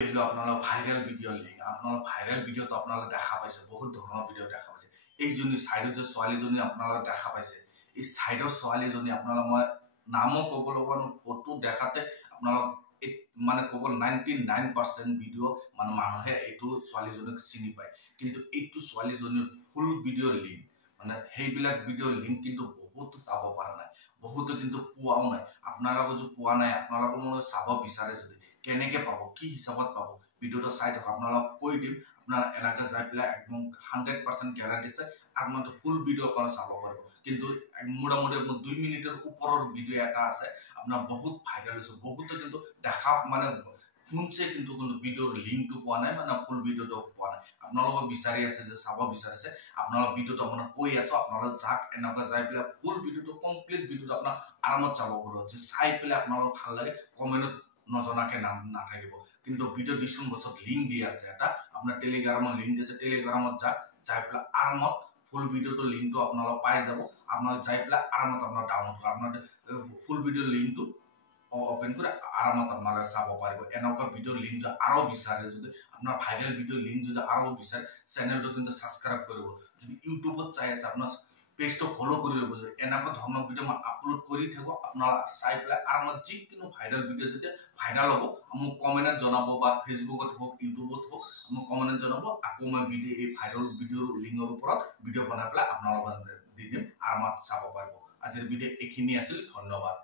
হলো আপনারা viral video link আপনারা ভাইরাল ভিডিও তো আপনারা দেখা পাইছে বহুত ধরনের ভিডিও দেখা পাইছে এই জন্য সাইডত যে ছোৱালীজনী আপনাৰা দেখা পাইছে এই সাইডৰ ছোৱালীজনী আপনাৰা মই নামও কব লগা ফটো দেখাতে আপনাৰা মানে কব 99% ভিডিও মানে মানুহে এইটো ছোৱালীজনীক চিনি পায় কিন্তু এইটো ছোৱালীজনীৰ ফুল ভিডিও লিঙ্ক মানে সেইবিলাক ভিডিও লিঙ্ক কিন্তু বহুত চাব পাৰা নাই বহুত কিন্তু পোৱাও নাই আপনাৰা যে পোৱা নাই আপনাৰা মনে চাব বিচাৰে যদি কেনেকে পাবো কি হিসাবত পাবো ভিডিওটা চাই থাকক আপনারা কৈ দিম আপনারা এলাকা যাই পেলাই একদম 100% গ্যারান্টি আছে আর মাত্র ফুল ভিডিও আপনারা চাব পারবো কিন্তু মোটামুটি 2 মিনিটের উপরের ভিডিও এটা আছে আপনার বহুত ভাইরাল হইছে বহুত কিন্তু দেখা মানে শুনছে কিন্তু কোনো ভিডিওর লিংকটো পোৱা নাই মানে ফুল ভিডিওটো পোৱা নাই আপোনালোক বিচাৰি আছে যে চাব বিচাৰিছে আপোনালোক ভিডিওটো আপোনাৰ কৈ আছো আপোনালোক যাক এনেকা যাই পেলাই ফুল ভিডিওটো কমপ্লিট ভিডিওটো আপোনাৰ আৰামত চাব পাৰো যে চাই পেলাই আপোনালোক ভাল লাগে কমেন্টত নজনাকে নাম না থাকিব কিন্তু ভিডিও ডিসক্রিপশন বক্সত লিংক দি আছে এটা আপনার টেলিগ্রামত লিংক দিছে টেলিগ্রামত যাই পেলাই আৰামত ফুল ভিডিওটো লিংকটো আপোনালোক পাই যাব আপোনালোক যাই পেলাই আৰামত আপোনাৰ ডাউনলোড কৰা আপোনাৰ ফুল ভিডিও লিংকটো ওপেন করে আরামত আপনারা চাব পারবো এনেকা ভিডিও লিঙ্ক আরো বিচারে যদি আপনার ভাইরাল ভিডিও লিঙ্ক যদি আরো বিচারে চ্যানেলটো কিন্তু সাবস্ক্রাইব করব যদি ইউটিউবত চাই আছে আপনার পেজটো ফলো কৰি লব যে এনেকা ধৰণৰ ভিডিও মই আপলোড কৰি থাকো আপনারা চাই পেলাই আরামত যিকোনো ভাইরাল ভিডিও যদি ভাইরাল হ'ব মোক কমেন্টত জনাব বা ফেসবুকত হোক ইউটিউবত হোক মোক কমেন্টত জনাব আকৌ মই ভিডিও এই ভাইরাল ভিডিওৰ লিংকৰ ওপৰত ভিডিও বনাই পেলাই আপোনালোকক দি দিম আৰামত চাব পাৰবো আজিৰ ভিডিও এখিনি আছিল ধন্যবাদ।